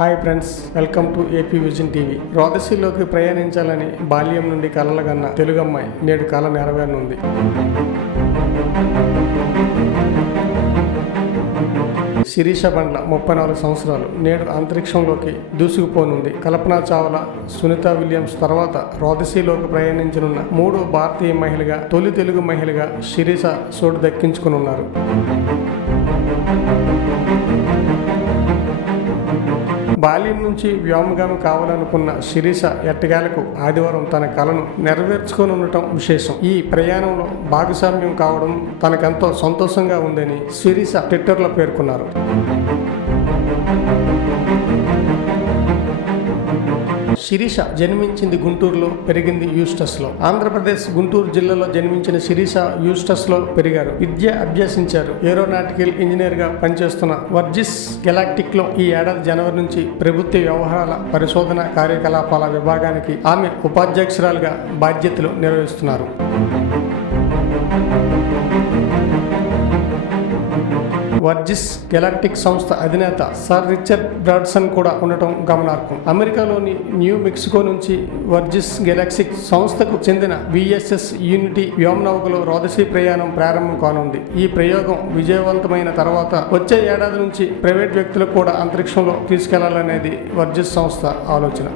Hi friends welcome to AP vision TV. రోదశీలోకి ప్రయాణించాలని బాల్యం నుండి కలలగన్న తెలుగు అమ్మాయి నేడు కళ నెరవేరనుంది. శిరీష బండ్ల ముప్పై నాలుగు సంవత్సరాలు నేడు అంతరిక్షంలోకి దూసుకుపోనుంది. కల్పనా చావ్లా సునీత విలియమ్స్ తర్వాత రోదసీలోకి ప్రయాణించనున్న మూడో భారతీయ మహిళగా తొలి తెలుగు మహిళగా శిరీష చోటు దక్కించుకునున్నారు. బాల్యం నుంచి వ్యోమగామి కావాలనుకున్న శిరీష ఎట్టగాలకు ఆదివారం తన కలను నెరవేర్చుకొని ఉండటం విశేషం. ఈ ప్రయాణంలో భాగస్వామ్యం కావడం తనకెంతో సంతోషంగా ఉందని శిరీష ట్విట్టర్లో పేర్కొన్నారు. శిరీష జన్మించింది గుంటూరులో పెరిగింది యూస్టస్లో. ఆంధ్రప్రదేశ్ గుంటూరు జిల్లాలో జన్మించిన శిరీష యూస్టస్లో పెరిగారు. విద్య అభ్యసించారు. ఏరోనాటికల్ ఇంజనీర్గా పనిచేస్తున్న వర్జిస్ గెలాక్టిక్లో ఈ ఏడాది జనవరి నుంచి ప్రభుత్వ వ్యవహారాల పరిశోధన కార్యకలాపాల విభాగానికి ఆమె ఉపాధ్యక్షురాలుగా బాధ్యతలు నిర్వహిస్తున్నారు. వర్జిస్ గెలాక్టిక్ సంస్థ అధినేత సర్ రిచర్డ్ బ్రాడ్సన్ కూడా ఉండటం గమనార్హం. అమెరికాలోని న్యూ మెక్సికో నుంచి వర్జిస్ గెలాక్సిక్ సంస్థకు చెందిన విఎస్ఎస్ యూనిటీ వ్యోమనౌకలో రోదసీ ప్రయాణం ప్రారంభం కానుంది. ఈ ప్రయోగం విజయవంతమైన తర్వాత వచ్చే ఏడాది నుంచి ప్రైవేట్ వ్యక్తులకు కూడా అంతరిక్షంలో తీసుకెళ్ళాలనేది వర్జిస్ సంస్థ ఆలోచన.